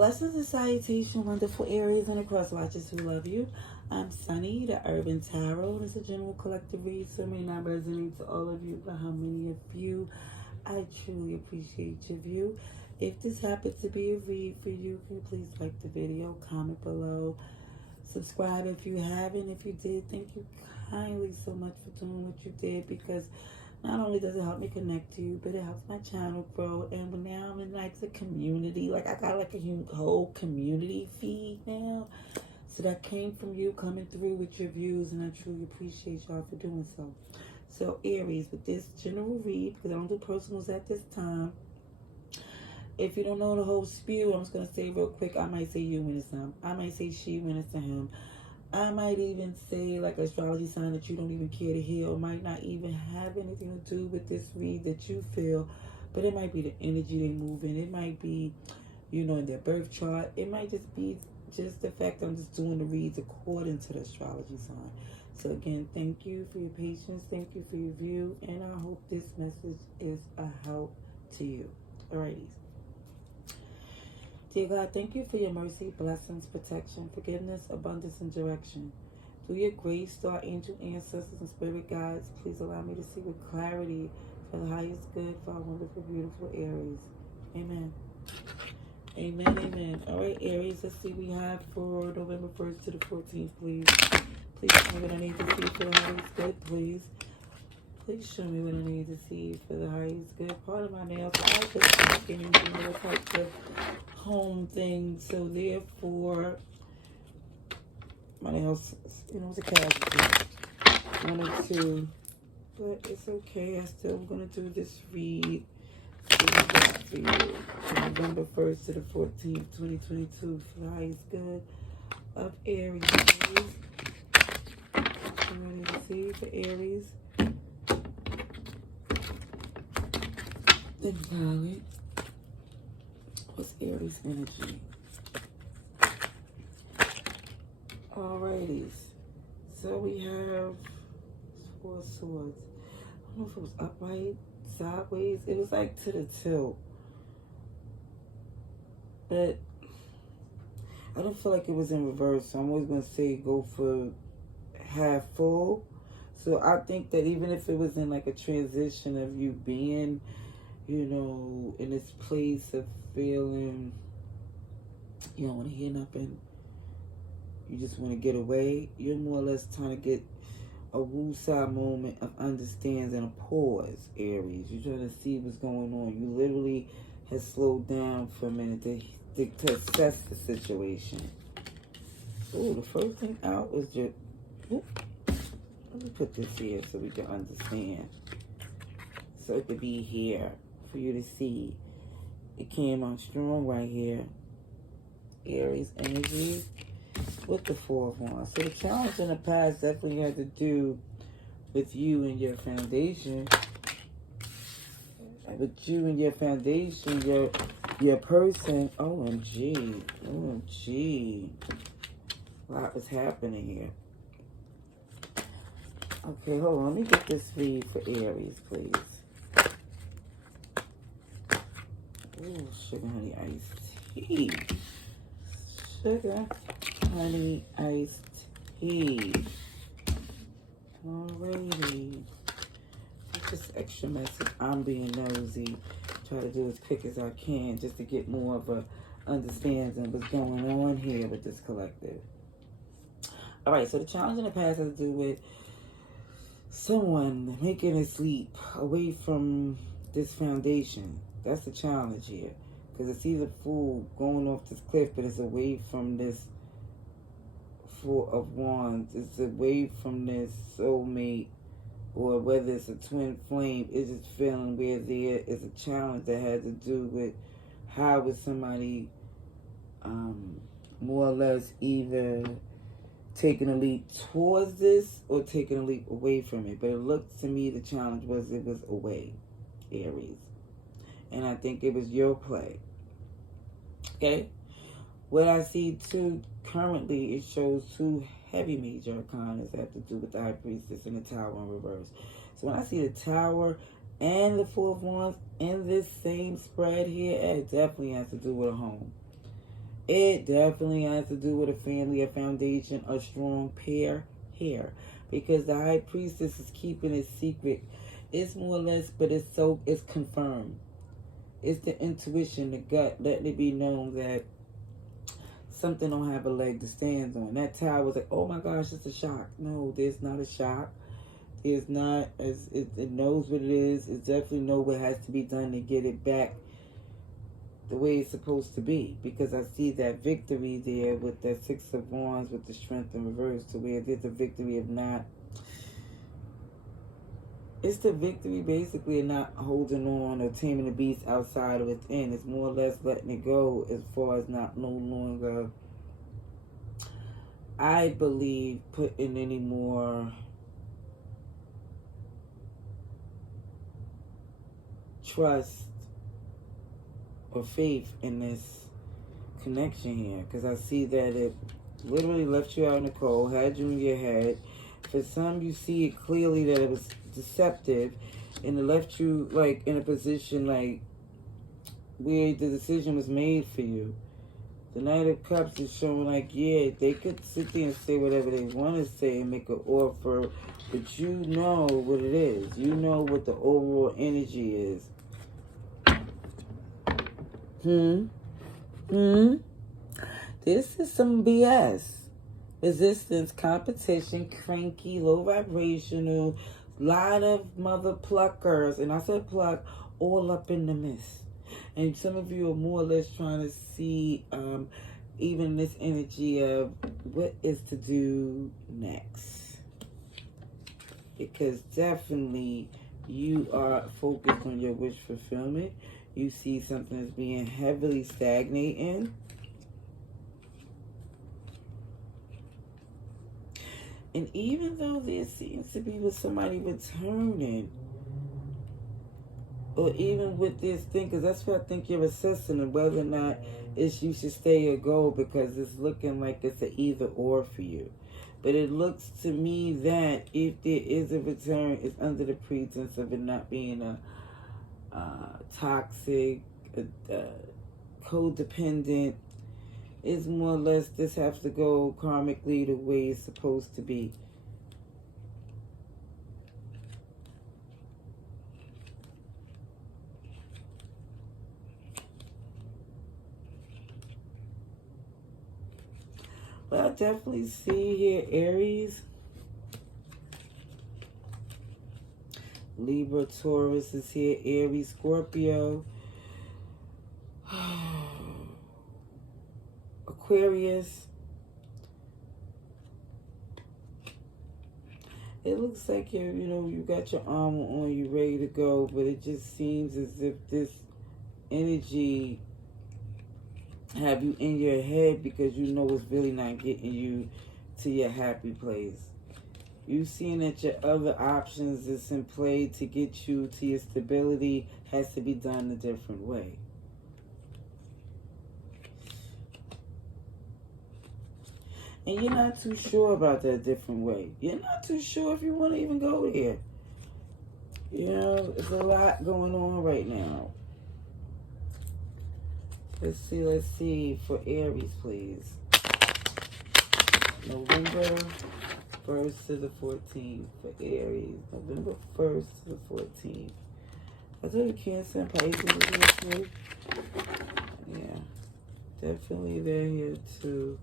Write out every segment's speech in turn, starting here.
Blessings and salutation, wonderful Aries and across watchers who love you. I'm Sunny, the Urban Tarot. It's a general collective read, so it may not resonate to all of you, but how many of you? I truly appreciate your view. If this happens to be a read for you, can you please like the video, comment below, subscribe if you haven't. If you did, thank you kindly so much for doing what you did, because not only does it help me connect to you, but it helps my channel grow. And now I'm in like the community. Like I got like a whole community feed now. So that came from you coming through with your views, and I truly appreciate y'all for doing so. So Aries, with this general read, because I don't do personals at this time. If you don't know the whole spew, I'm just going to say real quick, I might say you when it's him. I might say she when it's to him. I might even say like an astrology sign that you don't even care to hear, or might not even have anything to do with this read that you feel, but it might be the energy they move in. It might be, you know, in their birth chart. It might just be just the fact that I'm just doing the reads according to the astrology sign. So again, thank you for your patience. Thank you for your view. And I hope this message is a help to you. Alrighty. Dear God, thank you for your mercy, blessings, protection, forgiveness, abundance, and direction. Through your grace, through our angel ancestors and spirit guides, please allow me to see with clarity for the highest good for our wonderful, beautiful Aries. Amen. Amen, amen. All right, Aries, let's see what we have for November 1st to the 14th, please. Please show me what I need to see for the highest good, please. Please show me what I need to see for the highest good. Part of my nails, I just getting into more types of home things, so therefore my nails, you know, it's a casualty. 1 or 2, but it's okay. I still am gonna do this read for you from November 1st to the 14th, 2022, for the highest good of Aries. I'm ready to see for Aries. Then Violet. What's Aries energy? Alrighty. So we have 4 swords. I don't know if it was upright, sideways. It was like to the tilt. But I don't feel like it was in reverse. So I'm always going to say go for half full. So I think that even if it was in like a transition of you being, you know, in this place of feeling you don't want to hear nothing, you just want to get away, you're more or less trying to get a woosah moment of understanding and a pause, Aries. You're trying to see what's going on. You literally have slowed down for a minute to assess the situation. Oh, the first thing out was just, let me put this here so we can understand. So it could be here for you to see. It came on strong right here. Aries energy with the 4 of Wands. So the challenge in the past definitely had to do with you and your foundation. With you and your foundation, your person. OMG. OMG. A lot was happening here. Okay, hold on. Let me get this read for Aries, please. Ooh, sugar, honey, iced tea. Sugar, honey, iced tea. Alrighty. Just extra message. I'm being nosy. Try to do as quick as I can just to get more of a understanding of what's going on here with this collective. Alright, so the challenge in the past has to do with someone making a leap away from this foundation. That's the challenge here. Because it's either fool going off this cliff, but it's away from this 4 of Wands. It's away from this soulmate, or whether it's a twin flame. It's just feeling where there is a challenge that has to do with how would somebody more or less either taking a leap towards this or taking a leap away from it. But it looked to me the challenge was it was away, Aries. And I think it was your play. Okay? What I see too, currently, it shows 2 heavy major arcanas that have to do with the High Priestess and the Tower in reverse. So when I see the Tower and the 4 of Wands in this same spread here, it definitely has to do with a home. It definitely has to do with a family, a foundation, a strong pair here. Because the high priestess is keeping it secret. It's more or less, but it's confirmed. It's the intuition, the gut, letting it be known that something don't have a leg to stand on. That tower was like, oh my gosh, it's a shock. No, there's not a shock. It's not, it knows what it is. It definitely knows what has to be done to get it back the way it's supposed to be. Because I see that victory there with that Six of Wands with the strength in reverse, to where there's a victory of not, it's the victory basically of not holding on or taming the beast outside or within. It's more or less letting it go, as far as not no longer, I believe, putting any more trust or faith in this connection here. Because I see that it literally left you out in the cold, had you in your head. For some, you see it clearly that it was deceptive, and it left you like in a position like where the decision was made for you. The Knight of Cups is showing like, yeah, they could sit there and say whatever they want to say and make an offer, but you know what it is. You know what the overall energy is. This is some BS. Resistance, competition, cranky, low vibrational, lot of mother pluckers, and I said pluck, all up in the mist. And some of you are more or less trying to see even this energy of what is to do next. Because definitely you are focused on your wish fulfillment. You see something that's being heavily stagnating. And even though there seems to be with somebody returning, or even with this thing, because that's what I think you're assessing, and whether or not it's you should stay or go, because it's looking like it's an either or for you. But it looks to me that if there is a return, it's under the pretense of it not being a toxic, codependent. It's more or less this has to go karmically the way it's supposed to be. But I definitely see here Aries, Libra, Taurus is here, Aries, Scorpio, Aquarius. It looks like you got your armor on, you ready to go, but it just seems as if this energy have you in your head because you know it's really not getting you to your happy place. You seeing that your other options that's in play to get you to your stability has to be done a different way. And you're not too sure about that different way. You're not too sure if you want to even go there. There's a lot going on right now. Let's see for Aries, please. November 1st to the 14th for Aries. November 1st to the 14th. I told you Cancer and Pisces was here too. Yeah. Definitely they're here too.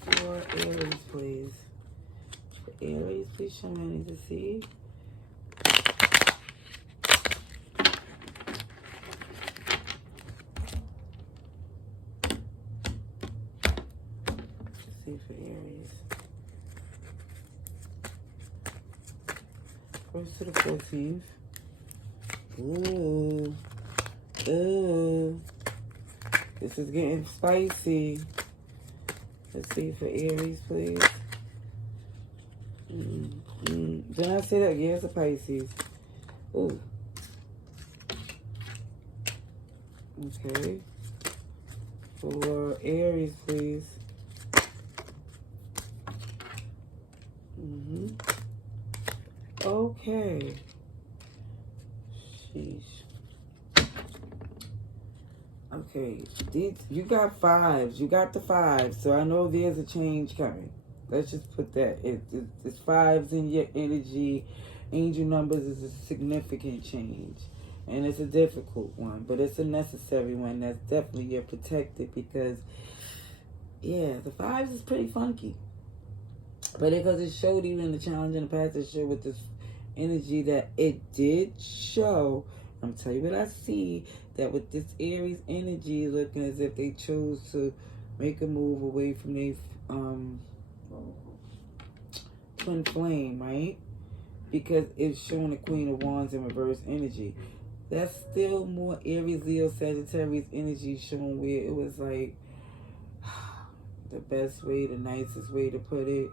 For Aries, please. For Aries, please show me I need to see. For Aries. 1st to the 14th. Ooh. Ooh. This is getting spicy. Let's see for Aries, please. Did I say that? Yeah, it's a Pisces. Ooh. Okay. For Aries, please. Okay. Sheesh. Okay, you got fives. You got the fives. So I know there's a change coming. Let's just put that. It's fives in your energy. Angel numbers is a significant change. And it's a difficult one. But it's a necessary one. That's definitely you're protected because, yeah, the fives is pretty funky. But because it showed even in the challenge in the past, it showed with this energy that it did show. I'm going to tell you what I see. That with this Aries energy looking as if they chose to make a move away from their twin flame, right? Because it's showing the Queen of Wands in reverse energy. That's still more Aries, Leo, Sagittarius energy showing where it was like the best way, the nicest way to put it.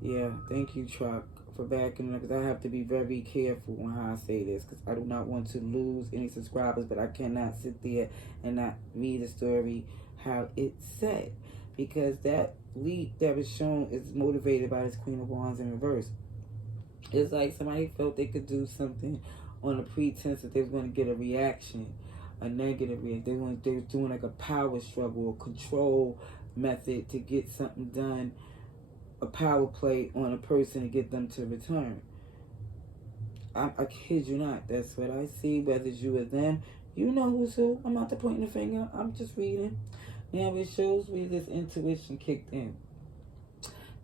Yeah, thank you, Truck, for backing up, because I have to be very careful on how I say this, because I do not want to lose any subscribers, but I cannot sit there and not read the story how it's said, because that leap that was shown is motivated by this Queen of Wands in reverse. It's like somebody felt they could do something on a pretense that they was going to get a reaction, a negative reaction. They were doing like a power struggle, a control method to get something done, a power play on a person to get them to return. I kid you not. That's what I see. Whether it's you or them, you know who's who. I'm not pointing the finger. I'm just reading. Now it shows me this intuition kicked in.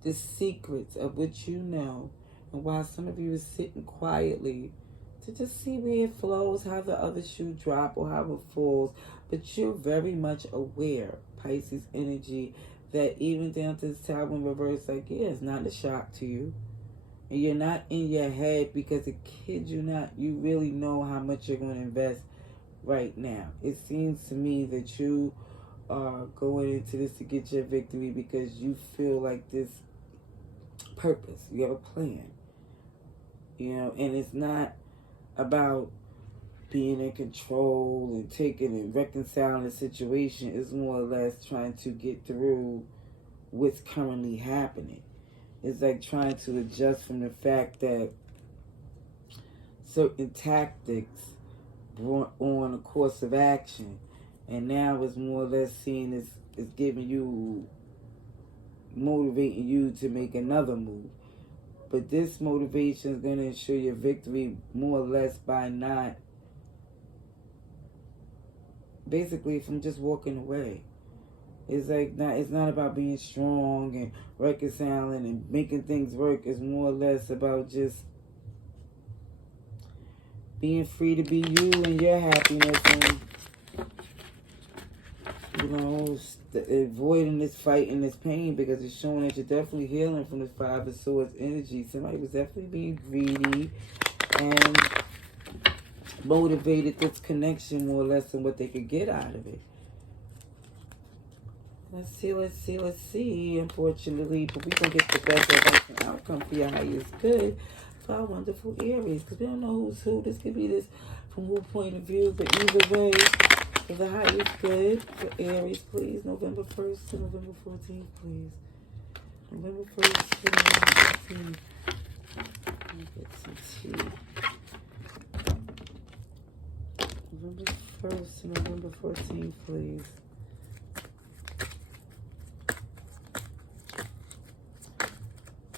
The secrets of what you know, and why some of you are sitting quietly to just see where it flows, how the other shoe drop or how it falls. But you're very much aware, Pisces energy, that even down to this Tower in reverse, like, yeah, it's not a shock to you. And you're not in your head because, I kid you not, you really know how much you're going to invest right now. It seems to me that you are going into this to get your victory because you feel like this purpose. You have a plan. You know, and it's not about being in control and taking and reconciling the situation. Is more or less trying to get through what's currently happening. It's like trying to adjust from the fact that certain tactics brought on a course of action, and now it's more or less seen as giving you, motivating you to make another move. But this motivation is going to ensure your victory more or less by not, basically from just walking away. It's like it's not about being strong and reconciling and making things work. It's more or less about just being free to be you and your happiness, and avoiding this fight and this pain, because it's showing that you're definitely healing from this Five of Swords energy. Somebody was definitely being greedy and motivated this connection more or less than what they could get out of it. Let's see. Unfortunately, but we're going to get the best advice and outcome for your highest good for our wonderful Aries. Because we don't know who's who. This could be this from who point of view. But either way, for the highest good for Aries, please. November 1st to November 14th, please. November 1st to November 14th. Let me get some tea. November 1st to November 14th, please.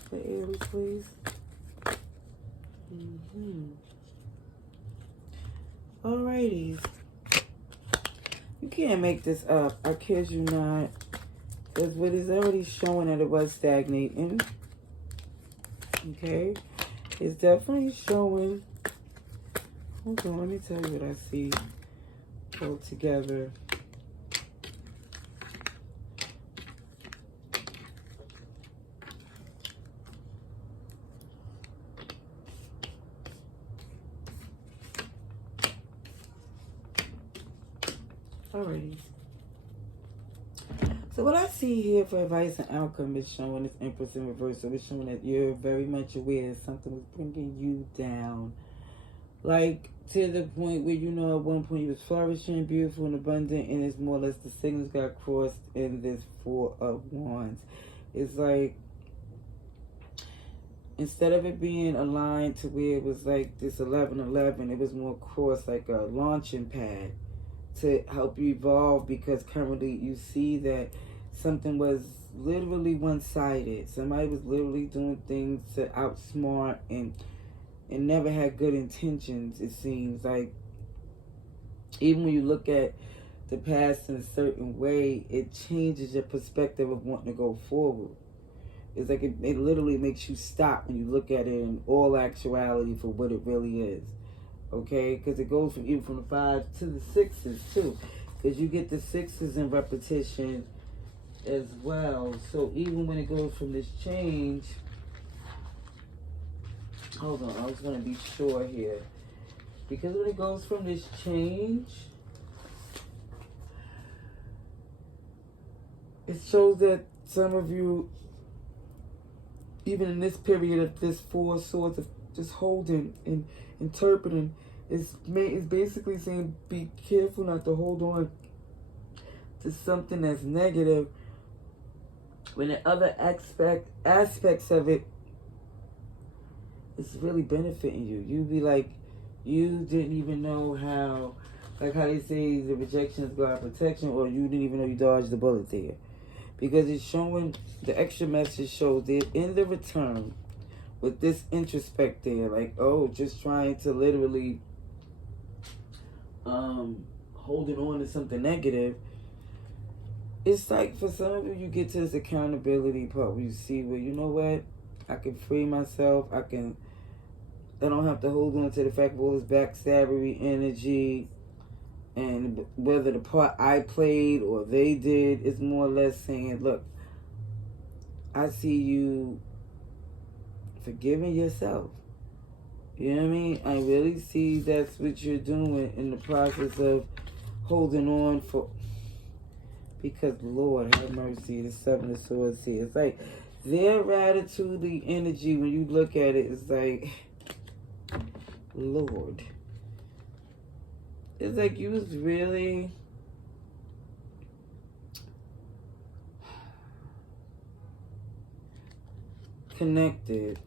For Aries, please. Alrighties. You can't make this up. I kid you not. Because what is already showing that it was stagnating. Okay? It's definitely showing. Hold on, let me tell you what I see all together. Alrighty. So what I see here for advice and outcome is showing this Empress in reverse. So it's showing that you're very much aware that something was bringing you down. Like, to the point where, at one point you was flourishing, beautiful, and abundant, and it's more or less the signals got crossed in this Four of Wands. It's like, instead of it being aligned to where it was like this 11-11, it was more crossed like a launching pad to help you evolve, because currently you see that something was literally one-sided. Somebody was literally doing things to outsmart and never had good intentions, it seems. Like, even when you look at the past in a certain way, it changes your perspective of wanting to go forward. It's like it literally makes you stop when you look at it in all actuality for what it really is. Okay? Because it goes from even from the 5 to the 6s too. Because you get the 6s in repetition as well. So even when it goes from this change, hold on, I was going to be sure here. Because when it goes from this change, it shows that some of you, even in this period of this 4 swords of just holding and interpreting, is basically saying be careful not to hold on to something that's negative when the other aspects of it is really benefiting you. You be like, you didn't even know how, like how they say the rejection is God protection, or you didn't even know you dodged the bullet there. Because it's showing, the extra message shows that in the return, with this introspect there, like, oh, just trying to literally holding on to something negative. It's like for some of you, you get to this accountability part where you see, well, you know what? I can free myself. I don't have to hold on to the fact of all this backstabbery energy. And whether the part I played or they did is more or less saying, look, I see you forgiving yourself. You know what I mean? I really see that's what you're doing in the process of holding on for. Because, Lord, have mercy, the 7 of Swords here. It's like their attitude, the energy, when you look at it, it's like, Lord. It's like you was really connected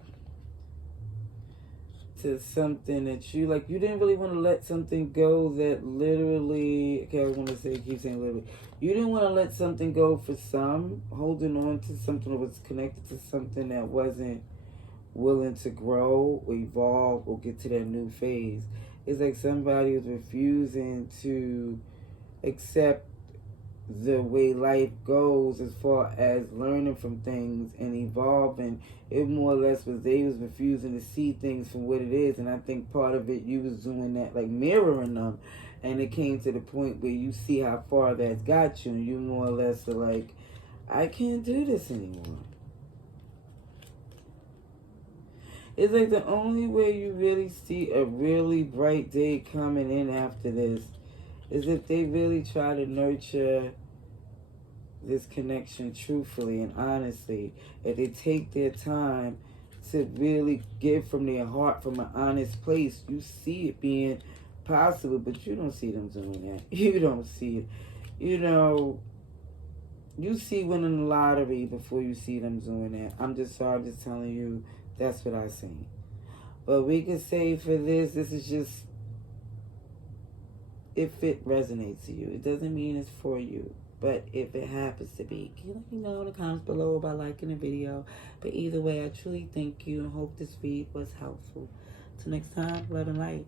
to something that you, like, you didn't really want to let something go that literally, okay, I want to say, keep saying literally, you didn't want to let something go for some, holding on to something that was connected to something that wasn't willing to grow or evolve or get to that new phase. It's like somebody was refusing to accept the way life goes as far as learning from things and evolving. It more or less was they was refusing to see things for what it is. And I think part of it, you was doing that, like mirroring them. And it came to the point where you see how far that's got you. And you more or less are like, I can't do this anymore. It's like the only way you really see a really bright day coming in after this is if they really try to nurture this connection truthfully and honestly. If they take their time to really give from their heart, from an honest place, you see it being possible, but you don't see them doing that. You don't see it. You know, you see winning the lottery before you see them doing that. I'm just sorry, I'm just telling you, that's what I see. But we could say for this is just, if it resonates to you. It doesn't mean it's for you. But if it happens to be, can you let me know in the comments below by liking the video. But either way, I truly thank you and hope this read was helpful. Till next time, love and light.